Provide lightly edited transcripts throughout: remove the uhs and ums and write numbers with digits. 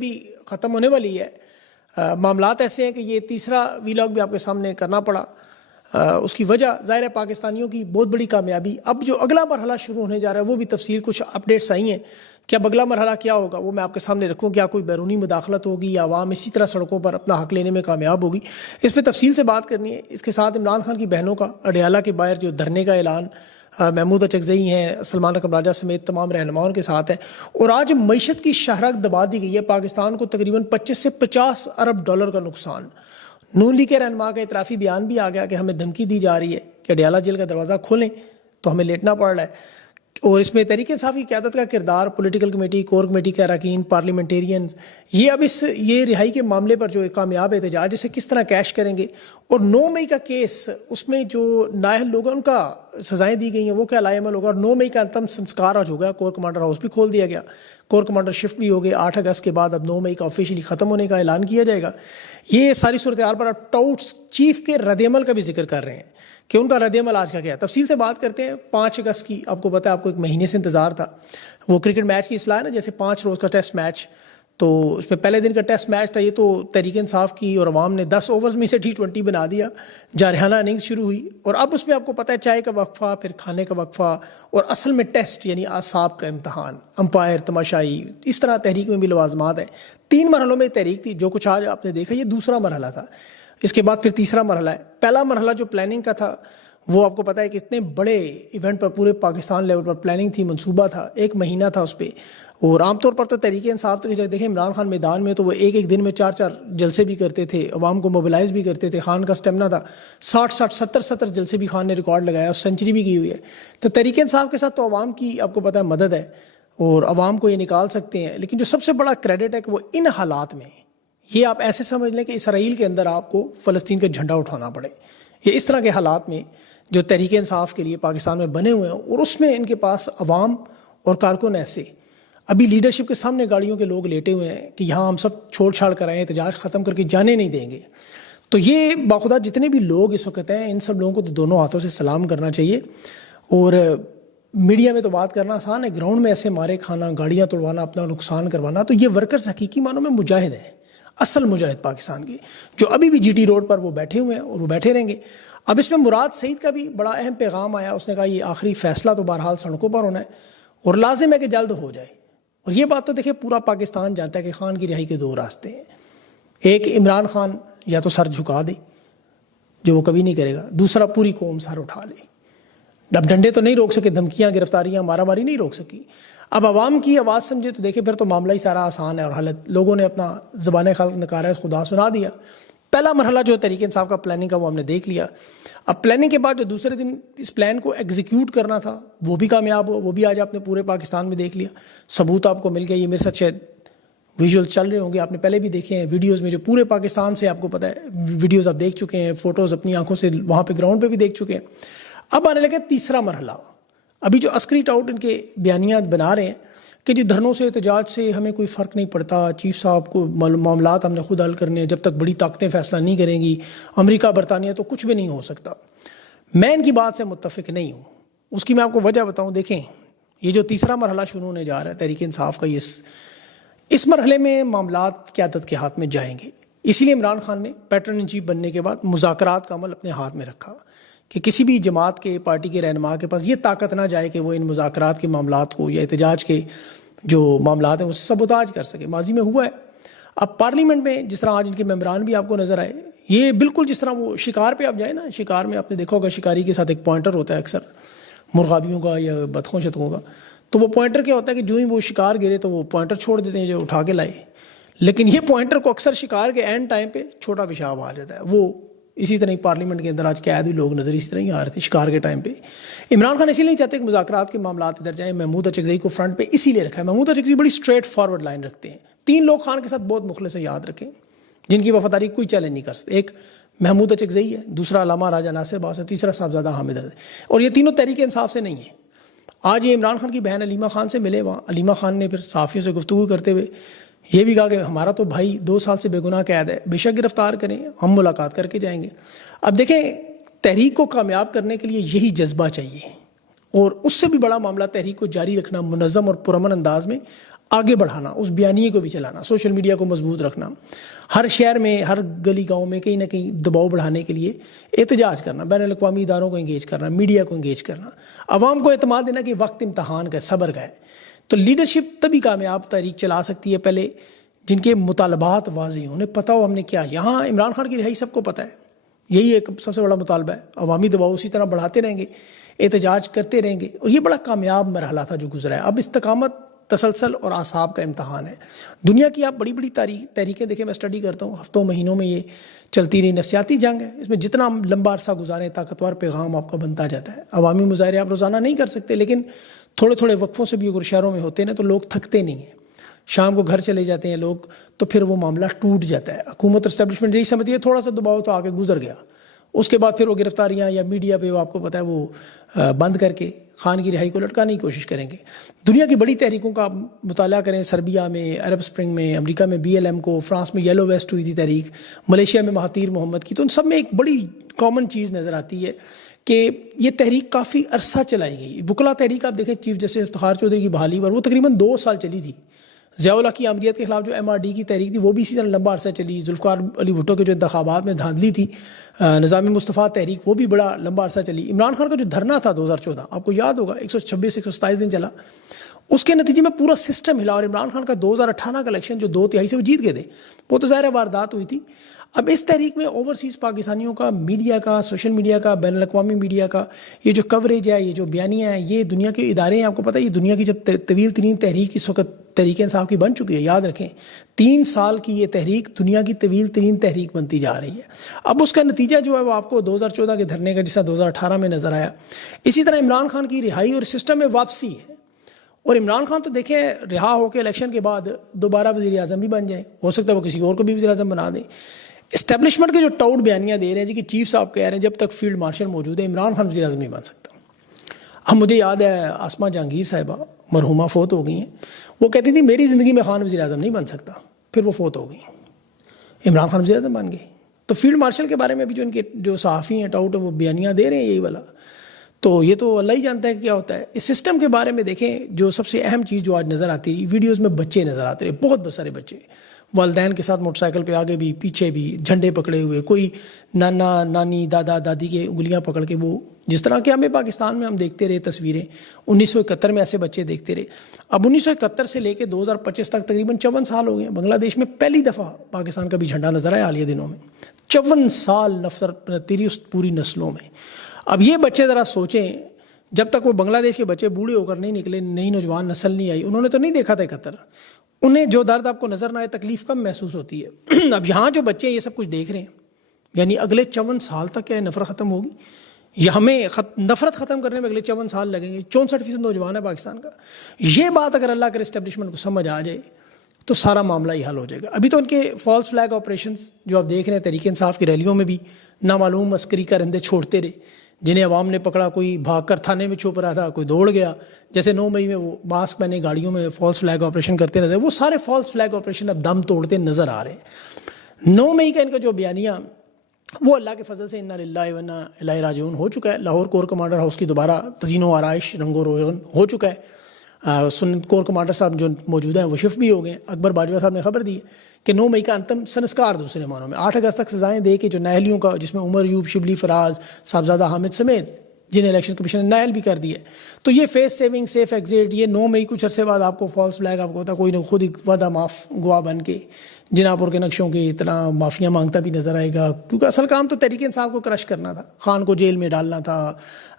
अभी ख़त्म होने वाली है। मामलात ऐसे हैं कि ये तीसरा वीलॉग भी आपके सामने करना पड़ा। उसकी वजह ज़ाहिर है पाकिस्तानियों की बहुत बड़ी कामयाबी। अब जो अगला मरहला शुरू होने जा रहा है वो भी तफसील कुछ अपडेट्स आई हैं कि अब अगला मरहला क्या होगा वो मैं आपके सामने रखूँ। क्या कोई बैरूनी मुदाखलत होगी या आवाम इसी तरह सड़कों पर अपना हक लेने में कामयाब होगी, इस पर तफसील से बात करनी है। इसके साथ इमरान खान की बहनों का अडयाला के बाहर जो धरने का ऐलान महमूद अचकज़ई हैं, सलमान रकम राजा समेत तमाम रहनुमाओं के साथ है। और आज मईशत की शहरक दबा दी गई है। पाकिस्तान को तकरीबन 25 से 50 अरब डॉलर का नुकसान। नून लीग के रहनुमा का इतराफ़ी बयान भी आ गया कि हमें धमकी दी जा रही है कि अडयाला जेल का दरवाज़ा खोलें तो हमें लेटना पड़ रहा है। और इसमें तहरीक इंसाफ की क़यादत का किरदार, पॉलिटिकल कमेटी, कोर कमेटी के अरकान, पार्लियामेंटेरियंस, ये अब ये रिहाई के मामले पर जो एक कामयाब एहतजाज इसे किस तरह कैश करेंगे। और 9 मई का केस, उसमें जो नाअहल लोग हैं उनका सजाएं दी गई हैं वो क्या लाएमल होगा। और 9 मई का अंतिम संस्कार आज हो गया। कोर कमांडर हाउस भी खोल दिया गया, कोर कमांडर शिफ्ट भी हो गए। 8 अगस्त के बाद अब 9 मई का ऑफिशियली ख़त्म होने का ऐलान किया जाएगा। ये सारी सूरत हाल पर अब टाउट्स चीफ के रद्द-ए-अमल का भी जिक्र कर रहे हैं कि उनका रद्द-ए-अमल आज का क्या है। तफसील से बात करते हैं। 5 अगस्त की आपको पता है, आपको एक महीने से इंतजार था। वो क्रिकेट मैच की इस्लाह है ना, जैसे 5 रोज़ का टेस्ट मैच, तो उसमें पहले दिन का टेस्ट मैच था। ये तो तहरीक इंसाफ की और अवाम ने 10 ओवर्स में से T20 बना दिया। जारहाना इनिंग्स शुरू हुई और अब उसमें आपको पता है चाय का वक्फा, फिर खाने का वक्फा और असल में टेस्ट यानी आसाब का इम्तहान, अंपायर, तमाशाई, इस तरह तहरीक में भी लवाजमात है। 3 मरहलों में तहरीक थी। जो कुछ आज आपने देखा ये दूसरा मरहला था। इसके बाद फिर तीसरा मरहला है। पहला मरहला जो प्लानिंग का था वो आपको पता है कि इतने बड़े इवेंट पर पूरे पाकिस्तान लेवल पर प्लानिंग थी, मंसूबा था, 1 महीना था उस पर। और आमतौर पर तो तहरीक इंसाफ तक देखें इमरान खान मैदान में तो वो एक दिन में 4-4 जलसे भी करते थे, अवाम को मोबिलाइज भी करते थे। खान का स्टेमिना था 60-60, 70-70 जलसे भी खान ने रिकॉर्ड लगाया और सेंचुरी भी की हुई है। तो तहरीक इंसाफ के साथ तो अवाम की आपको पता है मदद है और अवाम को ये निकाल सकते हैं। लेकिन जो सबसे बड़ा क्रेडिट है कि वो इन हालात में, ये आप ऐसे समझ लें कि इसराइल के अंदर आपको फ़लस्तीन का झंडा उठाना पड़े, ये इस तरह के हालात में जो तहरीक इंसाफ के लिए पाकिस्तान में बने हुए हैं और उसमें इनके पास अवाम और कारकुन ऐसे अभी लीडरशिप के सामने गाड़ियों के लोग लेटे हुए हैं कि यहाँ हम सब छोड़ छाड़ कर आए, एहतजाज ख़त्म करके जाने नहीं देंगे। तो ये बाखुदा जितने भी लोग इस वक्त हैं इन सब लोगों को तो दोनों हाथों से सलाम करना चाहिए। और मीडिया में तो बात करना आसान है, ग्राउंड में ऐसे मारे खाना, गाड़ियाँ तोड़वाना, अपना नुकसान करवाना, तो ये वर्कर्स हकीकी मानों में मुजाहिद हैं, असल मुजाहिद पाकिस्तान के, जो अभी भी GT रोड पर वो बैठे हुए हैं और वो बैठे रहेंगे। अब इसमें मुराद सईद का भी बड़ा अहम पैगाम आया। उसने कहा ये आखिरी फैसला तो बहरहाल सड़कों पर होना है और लाजिम है कि जल्द हो जाए। और ये बात तो देखिए पूरा पाकिस्तान जानता है कि खान की रिहाई के 2 रास्ते हैं। एक, इमरान खान या तो सर झुका दे, जो वो कभी नहीं करेगा। दूसरा, पूरी कौम सर उठा ले। अब डंडे तो नहीं रोक सके, धमकियाँ, गिरफ्तारियाँ, मारामारी नहीं रोक सकी। अब आवाम की आवाज़ समझे तो देखिए फिर तो मामला ही सारा आसान है और हालत लोगों ने अपना ज़बान खल्क़ नकारा खुदा सुना दिया। पहला मरहला जो तहरीक इंसाफ का प्लानिंग का वो हमने देख लिया। अब प्लानिंग के बाद जो दूसरे दिन इस प्लान को एग्जीक्यूट करना था वो भी कामयाब हुआ। वो भी आज आपने पूरे पाकिस्तान में देख लिया, सबूत आपको मिल गया। ये मेरे साथ शायद विजुअल चल रहे होंगे, आपने पहले भी देखे हैं वीडियोज़ में, जो पूरे पाकिस्तान से आपको पता है वीडियोज़ आप देख चुके हैं, फ़ोटोज़ अपनी आंखों से वहाँ पर ग्राउंड पर भी देख चुके हैं। अब आने लगे तीसरा मरहला। अभी जो अस्करी टाउट इनके बयानियात बना रहे हैं कि जी धरनों से, एहतजाज से हमें कोई फ़र्क नहीं पड़ता, चीफ साहब को मामलात हमने खुद हल करने हैं, जब तक बड़ी ताकतें फ़ैसला नहीं करेंगी, अमेरिका बरतानिया, तो कुछ भी नहीं हो सकता। मैं इनकी बात से मुत्तफ़िक नहीं हूँ। उसकी मैं आपको वजह बताऊँ। देखें, ये जो तीसरा मरहला शुरू होने जा रहा है तहरीक इंसाफ का, इस मरहले में मामलात क़यादत के हाथ में जाएंगे। इसीलिए इमरान खान ने पैटर्न इन चीफ बनने के बाद मुज़ाकरात का अमल अपने हाथ में रखा कि किसी भी जमात के, पार्टी के रहनुमा के पास ये ताकत ना जाए कि वो इन मुज़ाकरात के मामलात को या एहतजाज के जो मामलात हैं उससे सबोताज कर सके। माजी में हुआ है। अब पार्लियामेंट में जिस तरह आज इनके मेम्बरान भी आपको नज़र आए, ये बिल्कुल जिस तरह वो शिकार पे आप जाए ना, शिकार में आपने देखा होगा शिकारी के साथ एक पॉइंटर होता है अक्सर, मुर्गाबियों का या बतखों शतखों का। तो वो पॉइंटर क्या होता है कि जो ही वो शिकार गिरे तो वो पॉइंटर छोड़ देते हैं जो उठा के लाए। लेकिन ये पॉइंटर को अक्सर शिकार के एंड टाइम पे छोटा पेशाब आ जाता है। वो इसी तरह पार्लियामेंट के अंदर आज कैद भी लोग नजर इसी तरह ही आ रहे थे शिकार के टाइम पे। इमरान खान इसीलिए नहीं चाहते कि मुज़ाकरात के मामलात इधर जाएं। महमूद अचकज़ई को फ्रंट पे इसीलिए रखा है। महमूद अचकज़ई बड़ी स्ट्रेट फॉरवर्ड लाइन रखते हैं। 3 लोग खान के साथ बहुत मुखलिस है, याद रखें, जिनकी वफादारी कोई चैलेंज नहीं कर सकते। एक महमूद अचकज़ई है, दूसरा अल्लामा राजा नासिर अब्बास है, तीसरा साहबजादा हामिद है। और ये तीनों तहरीक इंसाफ से नहीं है। आज ये इमरान खान की बहन अलीमा खान से मिले, वहाँ अलीमा खान ने फिर सहाफ़ियों से गुफ्तगू करते हुए ये भी कहा कि हमारा तो भाई 2 साल से बेगुनाह कैद है, बेशक गिरफ्तार करें, हम मुलाकात करके जाएंगे। अब देखें, तहरीक को कामयाब करने के लिए यही जज्बा चाहिए और उससे भी बड़ा मामला तहरीक को जारी रखना, मुनज़्ज़म और पुरअमन अंदाज में आगे बढ़ाना, उस बयानिए को भी चलाना, सोशल मीडिया को मजबूत रखना, हर शहर में, हर गली गांव में कहीं ना कहीं दबाव बढ़ाने के लिए एहतजाज करना, बैनुल अक़वामी इदारों को इंगेज करना, मीडिया को इंगेज करना, अवाम को एतमाद देना कि वक्त इम्तहान का है, सब्र का है। तो लीडरशिप तभी कामयाब तहरीक चला सकती है पहले जिनके मुतालबात वाज़ेह हों, उन्हें पता हो हमने क्या। यहाँ इमरान खान की रिहाई सबको पता है, यही एक सबसे बड़ा मुतालबा है। अवामी दबाव उसी तरह बढ़ाते रहेंगे, एहतजाज करते रहेंगे, और ये बड़ा कामयाब मरहला था जो गुजरा है। अब इस्तकामत, तसलसल और आसाब का इम्तहान है। दुनिया की आप बड़ी बड़ी तहरीकें देखें, मैं स्टडी करता हूँ, हफ्तों महीनों में ये चलती रही नफसियाती जंग है। इसमें जितना लंबा अरसा गुजारें, ताकतवर पैगाम आपका बनता जाता है। अवामी मुजाहरे आप रोज़ाना नहीं कर सकते, लेकिन थोड़े थोड़े वक्फों से भी अगर शहरों में होते हैं तो लोग थकते नहीं हैं, शाम को घर चले जाते हैं लोग, तो फिर वो मामला टूट जाता है। हुकूमत इस्टेब्लिशमेंट यही समझती है थोड़ा सा दबाव तो आगे गुजर गया, उसके बाद फिर वो गिरफ्तारियां या मीडिया पे वो आपको पता है वो बंद करके खान की रिहाई को लटकाने की कोशिश करेंगे। दुनिया की बड़ी तहरीकों का आप मुताला करें, सर्बिया में अरब स्प्रिंग में, अमेरिका में BLM को, फ्रांस में येलो वेस्ट हुई थी तहरीक, मलेशिया में महातीर मोहम्मद की, तो उन सब में एक बड़ी कॉमन चीज़ नज़र आती है कि ये तहरीक काफ़ी अरसा चलाई गई। वकला तहरीक आप देखें, चीफ जस्टिस इफ्तिखार चौधरी की बहाली पर वो तकरीबन 2 साल चली थी। ज़िया-उल हक की आमरीत के खिलाफ जो MRD की तहरीक थी वो भी इसी तरह लंबा अरसा चली। जुल्फ़िकार अली भुट्टो के जो इंतखाबात में धांधली थी, निज़ाम मुस्तफ़ा तहरीक, वो भी बड़ा लंबा अरसा चली। इमरान खान का जो धरना था 2014, आपको याद होगा 126-127 दिन चला, उसके नतीजे में पूरा सिस्टम हिला। और इमरान खान का 2018 का इलेक्शन जो 2/3 से वो जीत गए थे, वो तो ज़ाहिर वारदात हुई थी। अब इस तहरीक में ओवरसीज़ पाकिस्तानियों का, मीडिया का, सोशल मीडिया का, बैनुल अक़वामी मीडिया का ये जो कवरेज है, ये जो बयानियाँ हैं, ये दुनिया के इदारे हैं, आपको पता है ये दुनिया की जब तवील तरीन तहरीक इस वक्त तहरीक इंसाफ की बन चुकी है। याद रखें 3 साल की ये तहरीक दुनिया की तवील तरीन तहरीक बनती जा रही है। अब उसका नतीजा जो है वो आपको 2014 के धरने का जिसका 2018 में नज़र आया। इसी तरह इमरान खान की रिहाई और सिस्टम में वापसी है। और इमरान खान तो देखें रिहा होकर इलेक्शन के बाद दोबारा वज़ीर आज़म भी बन जाए, हो सकता है वो किसी और को भी वज़ीर आज़म बना दें। इस्टेब्लिशमेंट के जो टाउट बयानियाँ दे रहे हैं जी कि चीफ साहब कह रहे हैं जब तक फील्ड मार्शल मौजूद है इमरान खान वज़ीर आज़म नहीं बन सकता। अब मुझे याद है आसमा जहांगीर साहिबा मरहुमा फ़ौत हो गई हैं, वो कहती थी मेरी ज़िंदगी में खान वज़ीर आज़म नहीं बन सकता, फिर वो फ़ौत हो गई, इमरान खान वज़ीर आज़म बन गए। तो फील्ड मार्शल के बारे में भी जो इनके जो सहाफ़ी हैं टाउट वो बयानियाँ दे रहे हैं यही वाला, तो ये तो अल्लाह ही जानता है कि क्या होता है। इस सिस्टम के बारे में देखें, जो सबसे अहम चीज़ जो आज नज़र आती रही, वीडियोज़ में बच्चे नज़र आते रहे, बहुत सारे बच्चे वालिदैन के साथ मोटरसाइकिल पे आगे भी पीछे भी झंडे पकड़े हुए, कोई नाना नानी दादा दादी के उंगलियां पकड़ के, वो जिस तरह के हमें पाकिस्तान में हम देखते रहे तस्वीरें, 1971 में ऐसे बच्चे देखते रहे। अब 1971 से लेकर 2025 तक तकरीबन 54 साल हो गए। बांग्लादेश में पहली दफ़ा पाकिस्तान का भी झंडा नजर आया हालिया दिनों में। 54 साल नफरत तेरी उस पूरी नस्लों में। अब ये बच्चे ज़रा सोचें, जब तक वो बांग्लादेश के बच्चे बूढ़े होकर नहीं निकले, नई नौजवान नस्ल नहीं आई, उन्होंने तो नहीं देखा था 71, उन्हें जो दर्द आपको नज़र ना आए, तकलीफ़ कम महसूस होती है। अब यहाँ जो बच्चे ये सब कुछ देख रहे हैं, यानी अगले 54 साल तक क्या नफ़रत ख़त्म होगी, या हमें नफ़रत ख़त्म करने में अगले 54 साल लगेंगे। 64% नौजवान है पाकिस्तान का। ये बात अगर अल्लाह के इस्टेब्लिशमेंट को समझ आ जाए तो सारा मामला ही हल हो जाएगा। अभी तो उनके फॉल्स फ्लैग ऑपरेशंस जो आप देख रहे हैं, तहरीक इंसाफ की रैलियों में भी नामालूम अस्करी का रंदे छोड़ते रहे, जिन्हें अवाम ने पकड़ा, कोई भागकर थाने में छुप रहा था, कोई दौड़ गया। जैसे 9 मई में वो मास्क पहने गाड़ियों में फॉल्स फ्लैग ऑपरेशन करते रहते, वो सारे फॉल्स फ्लैग ऑपरेशन अब दम तोड़ते नज़र आ रहे हैं। 9 मई का इनका जो बयानिया, वो अल्लाह के फजल से इन्ना लिल्लाहि व इन्ना इलैहि राजिऊन हो चुका है। लाहौर कोर कमांडर हाउस की दोबारा तज़ीनो आराइश रंगो रोगन हो चुका है। सुन कोर कमांडर साहब जो मौजूद हैं वो शिफ्ट भी हो गए। अकबर बाजवा साहब ने खबर दी है कि 9 मई का अंतिम संस्कार दूसरे मानों में 8 अगस्त तक सजाएं दे के जो नाहलियों का, जिसमें उमर यूब, शिबली, फराज, साहबजादा हामिद समेत जिन्हें इलेक्शन कमीशन ने नायल भी कर दिया, तो ये फेस सेविंग सेफ एग्जिट, ये 9 मई कुछ अरसे बाद आपको फॉल्स फ्लैग आपको होता, कोई ना खुद ही वादा माफ गुआ बन के जिनापुर के नक्शों की इतना माफिया मांगता भी नजर आएगा। क्योंकि असल काम तो तहरीक इंसाफ को क्रश करना था, खान को जेल में डालना था,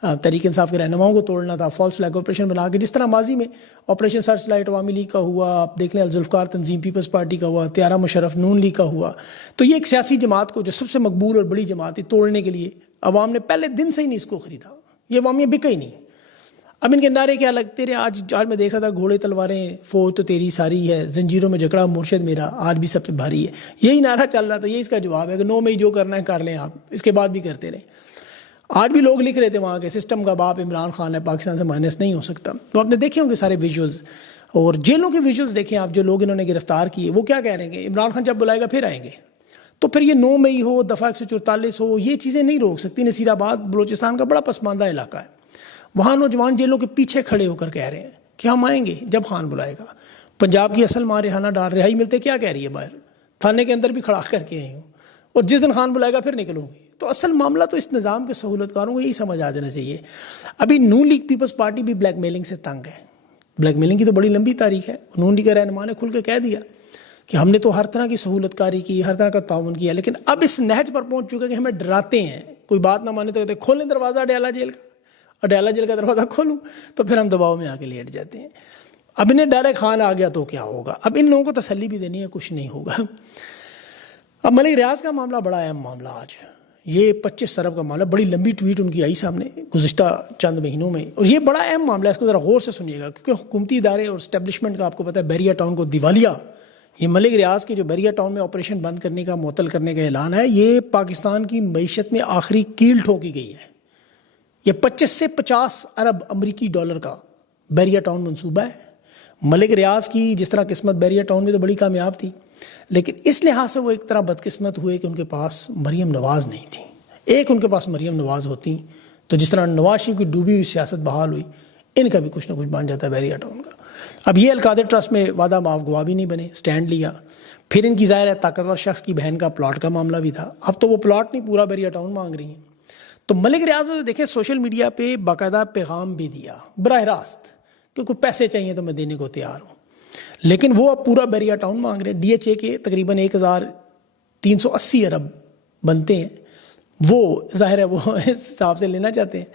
तहरीक इंसाफ के रहनुमाओं को तोड़ना था, फॉल्स फ्लैग ऑपरेशन बना के, जिस तरह माजी में ऑपरेशन सर्च लाइट अवामी लीग का हुआ, आप देख लें जुल्फ़िकार तंजीम पीपल्स पार्टी का हुआ, त्यारा मुशर्रफ नून लीग का हुआ। तो ये एक सियासी जमात को, जो सबसे मकबूल और बड़ी जमात थी, तोड़ने के लिए अवाम ने पहले दिन से ही नहीं इसको खरीदा। ये अवामियाँ बिका ही नहीं। अब इनके नारे क्या लगते रहे। आज मैं देख रहा था, घोड़े तलवारें फौज तो तेरी सारी है, जंजीरों में जकड़ा मुर्शिद मेरा आज भी सबसे भारी है, यही नारा चल रहा था। यही इसका जवाब है कि 9 मई जो करना है कर लें आप, इसके बाद भी करते रहें। आज भी लोग लिख रहे थे वहाँ के सिस्टम का बाप इमरान खान है, पाकिस्तान से माइनस नहीं हो सकता। तो आपने देखे होंगे सारे विजुअल्स, और जेलों के विजुअल्स देखें आप, जो लोग इन्होंने गिरफ्तार किए, वो क्या कह रहे हैं, इमरान खान जब बुलाएगा फिर आएंगे। तो फिर ये 9 मई हो, दफ़ा 144 हो, ये चीज़ें नहीं रोक सकती। नसीराबाद बलूचिस्तान का बड़ा पसमानदा इलाका है, वहाँ नौजवान जेलों के पीछे खड़े होकर कह रहे हैं कि हम आएंगे जब खान बुलाएगा। पंजाब की असल मां रेहाना डार रिहाई मिलते क्या कह रही है, बाहर थाने के अंदर भी खड़ा करके आई हूँ और जिस दिन खान बुलाएगा फिर निकलूंगी। तो असल मामला तो इस निज़ाम के सहूलतकारों को यही समझ आ जाना चाहिए। अभी नून लीग पीपल्स पार्टी भी ब्लैकमेलिंग से तंग है। ब्लैकमेलिंग की तो बड़ी लंबी तारीख है। नून लीग के रहनुमा ने खुल के कह दिया कि हमने तो हर तरह की सहूलतकारी की, हर तरह का ताउन किया, लेकिन अब इस नहज पर पहुंच चुके कि हमें डराते हैं। कोई बात ना माने तो कहते खोलें दरवाज़ा अडयाला जेल का, अडयाला जेल का दरवाज़ा खोलूँ तो फिर हम दबाव में आके लेट जाते हैं। अब इन्हें डर है खान आ गया तो क्या होगा। अब इन लोगों को तसल्ली भी देनी है, कुछ नहीं होगा। अब मलिक रियाज का मामला बड़ा अहम मामला आज, ये 25 अरब का मामला, बड़ी लंबी ट्वीट उनकी आई सामने गुज़िश्ता चंद महीनों में, और ये बड़ा अहम मामला है। इसको ज़रा गौर से सुनिएगा, क्योंकि हुकूमती इदारे और स्टैब्लिशमेंट का आपको पता है बैरिया टाउन को दिवालिया, ये मलिक रियाज के जो बैरिया टाउन में ऑपरेशन बंद करने का, मुअत्तल करने का ऐलान है, ये पाकिस्तान की मईशत में आखिरी कील ठोकी गई है। ये 25 से 50 अरब अमरीकी डॉलर का बैरिया टाउन मनसूबा है। मलिक रियाज की जिस तरह किस्मत बैरिया टाउन में तो बड़ी कामयाब थी, लेकिन इस लिहाज से वो एक तरह बदकिस्मत हुए कि उनके पास मरीम नवाज़ नहीं थी। एक उनके पास मरीम नवाज़ होती तो जिस तरह नवाज शरीफ की डूबी हुई सियासत बहाल हुई, इनका भी कुछ ना कुछ बन जाता है बैरिया टाउन का। अब ये अलकादिर ट्रस्ट में वादा माफ गवा भी नहीं बने, स्टैंड लिया। फिर इनकी ज़ाहिर है ताकतवर शख्स की बहन का प्लॉट का मामला भी था। अब तो वो प्लॉट नहीं, पूरा बैरिया टाउन मांग रही हैं। तो मलिक रियाज ने देखे सोशल मीडिया पे बाकायदा पैगाम भी दिया बराह रास्त कि कोई पैसे चाहिए तो मैं देने को तैयार हूँ, लेकिन वो अब पूरा बैरिया टाउन मांग रहे हैं। DHA के तकरीबन 1380 अरब बनते हैं, वो जाहिर है वो इस हिसाब से लेना चाहते हैं।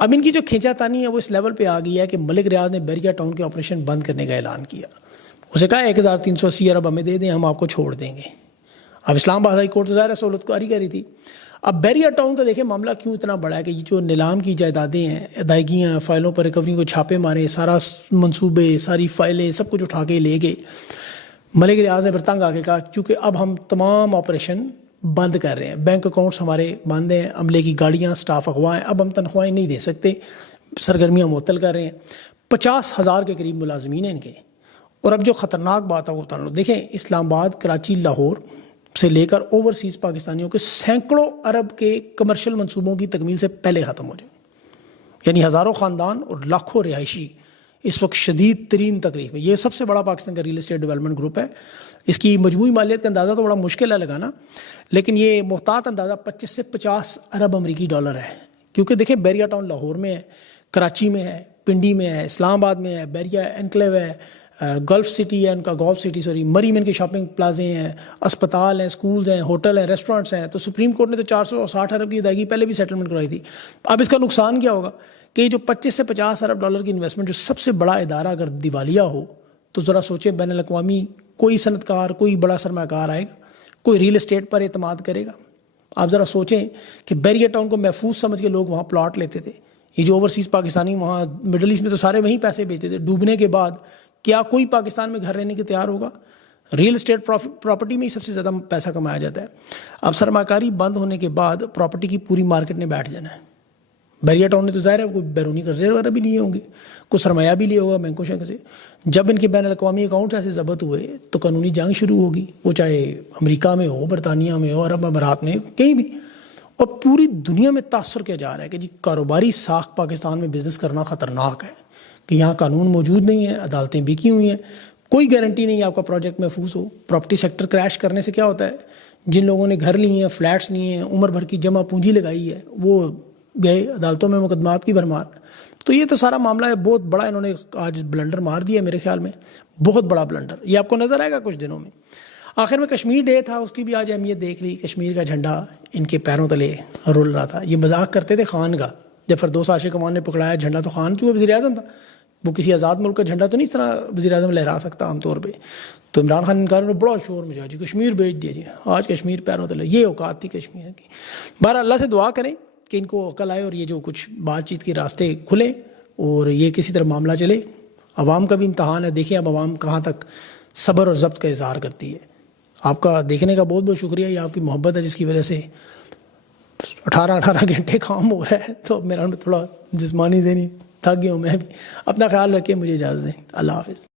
अब इनकी जो खींचातानी है वो इस लेवल पे आ गई है कि मलिक रियाज ने बैरिया टाउन के ऑपरेशन बंद करने का ऐलान किया। उसे कहा 1380 अरब हमें दे दें, हम आपको छोड़ देंगे। अब इस्लामाबाद हाई कोर्ट तो ज़ाहिर है सहूलतकारी करी थी। अब बैरिया टाउन का देखें मामला क्यों इतना बड़ा है कि जो नीलाम की जायदादें हैं, अदायगियाँ, फ़ाइलों पर रिकवरी को छापे मारे, सारा मंसूबे, सारी फ़ाइलें सब कुछ उठा के ले गए। मलिक रियाज ने फिर तंग आके कहा चूँकि अब हम तमाम ऑपरेशन बंद कर रहे हैं, बैंक अकाउंट्स हमारे बंद हैं, अमले की गाड़ियाँ, स्टाफ अगवाएँ, अब हम तनख्वाहें नहीं दे सकते, सरगर्मियाँ मुअत्तल कर रहे हैं। 50,000 के करीब मुलाजमीन हैं इनके। और अब जो ख़तरनाक बात है वो बता लो, देखें इस्लामाबाद, कराची, लाहौर से लेकर ओवरसीज़ पाकिस्तानियों के सैकड़ों अरब के कमर्शियल मंसूबों की तकमील से पहले ख़त्म हो जाए। यानी हज़ारों ख़ानदान और लाखों रिहायशी इस वक्त शदीद तरीन तकलीफ में। ये सबसे बड़ा पाकिस्तान का रियल एस्टेट डेवलपमेंट ग्रुप है। इसकी मजमूई मालियत का अंदाज़ा तो बड़ा मुश्किल है लगाना, लेकिन ये मुहतात अंदाज़ा 25 से 50 अरब अमरीकी डॉलर है। क्योंकि देखें बैरिया टाउन लाहौर में है, कराची में है, पिंडी में है, इस्लामाबाद में है, बैरिया एनक्लेव है, गल्फ सिटी है उनका, गल्फ सिटी सॉरी, मरी में इनके शॉपिंग प्लाजे हैं, अस्पताल हैं, स्कूल्स हैं, होटल हैं, रेस्टोरेंट्स हैं। तो सुप्रीम कोर्ट ने तो 460 अरब की अदायगी पहले भी सेटलमेंट करवाई थी। अब इसका नुकसान क्या होगा कि जो 25 से 50 अरब डॉलर की इन्वेस्टमेंट, जो सबसे बड़ा इदारा अगर दिवालिया हो तो ज़रा सोचें बैन अल-अक़वामी कोई सनतकार, कोई बड़ा सरमाकार आएगा, कोई रियल एस्टेट पर एतमाद करेगा। आप ज़रा सोचें कि बैरिया टाउन को महफूज समझ के लोग वहाँ प्लॉट लेते थे। ये जो ओवरसीज़ पाकिस्तानी वहाँ मिडल ईस्ट में तो सारे वहीं पैसे बेचते थे। डूबने के बाद क्या कोई पाकिस्तान में घर रहने के तैयार होगा? रियल एस्टेट प्रॉपर्टी में ही सबसे ज़्यादा पैसा कमाया जाता है। अब सरमाकारी बंद होने के बाद प्रॉपर्टी की पूरी मार्केट ने बैठ जाना है। बैरिया टाउन ने तो ज़ाहिर है कोई बैरूनी कर्जे वगैरह भी लिए होंगे, कुछ सरमाया भी लिया होगा बैंकों से। जब इनके बैन अल-अक़वामी अकाउंट ऐसे ज़ब्त हुए तो कानूनी जंग शुरू होगी, वो चाहे अमेरिका में हो, बरतानिया में हो, अरब अमारात में, कहीं भी। और पूरी दुनिया में तासुर किया जा रहा है कि जी कारोबारी साख पाकिस्तान में बिज़नेस करना ख़तरनाक है, कि यहाँ कानून मौजूद नहीं है, अदालतें बिकी हुई हैं, कोई गारंटी नहीं है आपका प्रोजेक्ट महफूज हो। प्रॉपर्टी सेक्टर क्रैश करने से क्या होता है, जिन लोगों ने घर लिए हैं, फ्लैट्स लिए हैं, उम्र भर की जमा पूंजी लगाई है, वो गए अदालतों में मुकदमात की भरमार। तो ये तो सारा मामला है बहुत बड़ा। इन्होंने आज ब्लंडर मार दिया मेरे ख्याल में, बहुत बड़ा ब्लंडर। ये आपको नज़र आएगा कुछ दिनों में। आखिर में कश्मीर डे था, उसकी भी आज अहमियत देख ली। कश्मीर का झंडा इनके पैरों तले रुल रहा था। ये मजाक करते थे खान का, जब फिरदौस आशिक अमान ने पकड़ाया झंडा, तो खान चूँकि वज़ीर आज़म था, वो किसी आज़ाद मुल्क का झंडा तो नहीं इस तरह वज़ीर आज़म लहरा सकता आमतौर पर। तो इमरान खान इनकार ने बड़ा शोर मचा, जी कश्मीर भेज दिया, आज कश्मीर पैरों तले। ये औकात थी कश्मीर की। बहरहाल अल्लाह से दुआ करें कि इनको अकल आए और ये जो कुछ बातचीत के रास्ते खुले और ये किसी तरह मामला चले। अवाम का भी इम्तहान है, देखें अब अवाम कहाँ तक सब्र और ज़ब्त का इज़हार करती है। आपका देखने का बहुत बहुत शुक्रिया। ये आपकी मोहब्बत है जिसकी वजह से 18 घंटे काम हो रहा है। तो मेरा थोड़ा जिस्मानी ज़हनी थक गया हूँ मैं भी। अपना ख्याल रखें, मुझे इजाज़त दें। अल्लाह हाफ़िज़।